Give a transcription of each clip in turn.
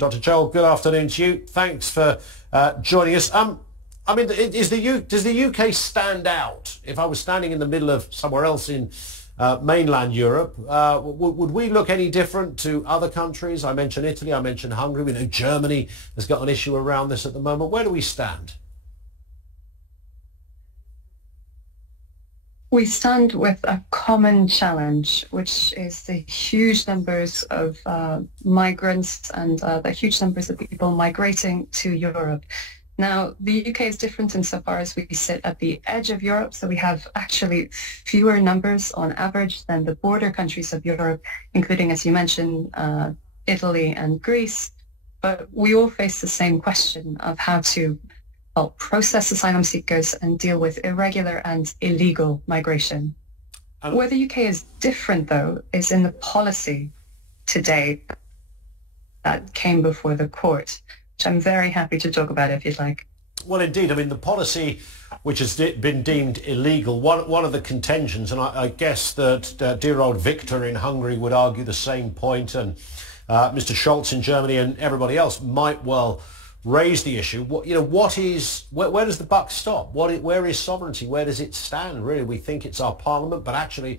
Dr. Joelle, good afternoon to you. Thanks for joining us. I mean, does the UK stand out? If I was standing in the middle of somewhere else in mainland Europe, would we look any different to other countries? I mentioned Italy, I mentioned Hungary. We know Germany has got an issue around this at the moment. Where do we stand? We stand with a common challenge, which is the huge numbers of migrants and the huge numbers of people migrating to Europe. Now, the UK is different insofar as we sit at the edge of Europe, so we have actually fewer numbers on average than the border countries of Europe, including, as you mentioned, Italy and Greece. But we all face the same question of how to process asylum seekers and deal with irregular and illegal migration. Where the UK is different, though, is in the policy today that came before the court, which I'm very happy to talk about if you'd like. Well, indeed. I mean, the policy which has been deemed illegal, one of the contentions, and I guess that dear old Victor in Hungary would argue the same point, and Mr. Scholz in Germany and everybody else might well raise the issue. Where does the buck stop? Where is sovereignty? Where does it stand? Really, we think it's our parliament, but actually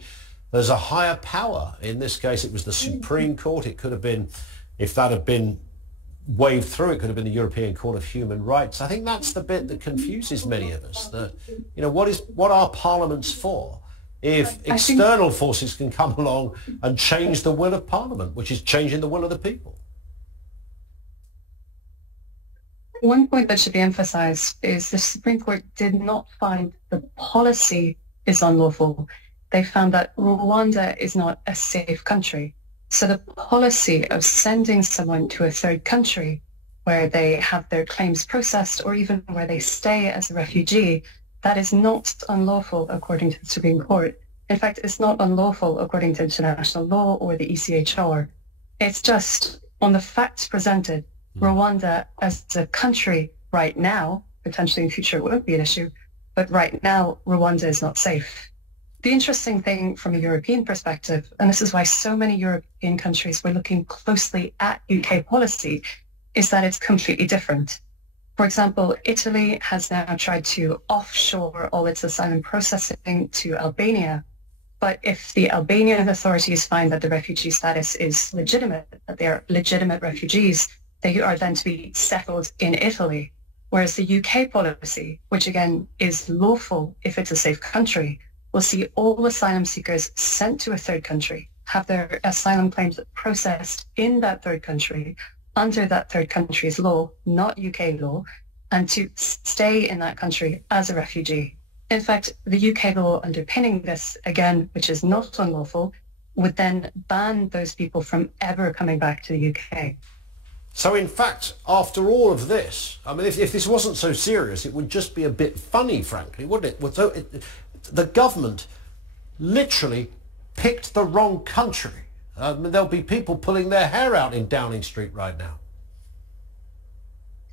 there's a higher power. In this case, it was the Supreme Court. It could have been, if that had been waved through, it could have been the European Court of Human Rights. I think that's the bit that confuses many of us, that, what are parliaments for if external forces can come along and change the will of Parliament, which is changing the will of the people? One point that should be emphasized is the Supreme Court did not find the policy is unlawful. They found that Rwanda is not a safe country. So the policy of sending someone to a third country where they have their claims processed or even where they stay as a refugee, that is not unlawful according to the Supreme Court. In fact, it's not unlawful according to international law or the ECHR. It's just on the facts presented, Rwanda as a country right now, potentially in the future it won't be an issue, but right now Rwanda is not safe. The interesting thing from a European perspective, and this is why so many European countries were looking closely at UK policy, is that it's completely different. For example, Italy has now tried to offshore all its asylum processing to Albania. But if the Albanian authorities find that the refugee status is legitimate, that they are legitimate refugees, they are then to be settled in Italy. Whereas the UK policy, which again is lawful if it's a safe country, will see all asylum seekers sent to a third country, have their asylum claims processed in that third country, under that third country's law, not UK law, and to stay in that country as a refugee. In fact, the UK law underpinning this, again, which is not unlawful, would then ban those people from ever coming back to the UK. So in fact, after all of this, I mean, if this wasn't so serious, it would just be a bit funny, frankly, wouldn't it? So the government literally picked the wrong country. There'll be people pulling their hair out in Downing Street right now.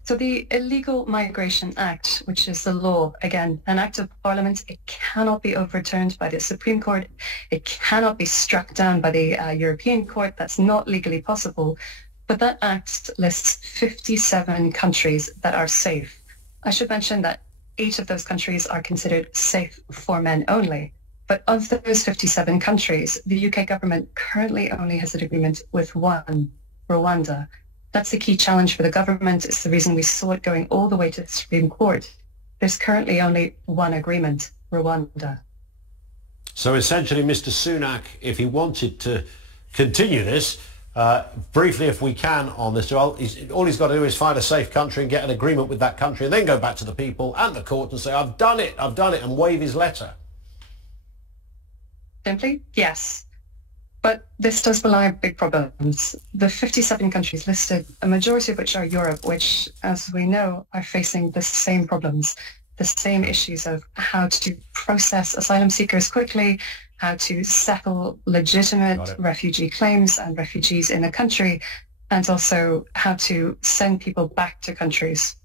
So the Illegal Migration Act, which is the law, again, an act of Parliament, it cannot be overturned by the Supreme Court. It cannot be struck down by the European Court. That's not legally possible. But that act lists 57 countries that are safe. I should mention that 8 of those countries are considered safe for men only. But of those 57 countries, the UK government currently only has an agreement with one, Rwanda. That's the key challenge for the government. It's the reason we saw it going all the way to the Supreme Court. There's currently only one agreement, Rwanda. So essentially, Mr. Sunak, if he wanted to continue this, briefly, if we can, on this, all he's got to do is find a safe country and get an agreement with that country and then go back to the people and the court and say, I've done it, and wave his letter. Simply, yes. But this does belie big problems. The 57 countries listed, a majority of which are Europe, which, as we know, are facing the same problems, the same issues of how to process asylum seekers quickly, how to settle legitimate refugee claims and refugees in a country, and also how to send people back to countries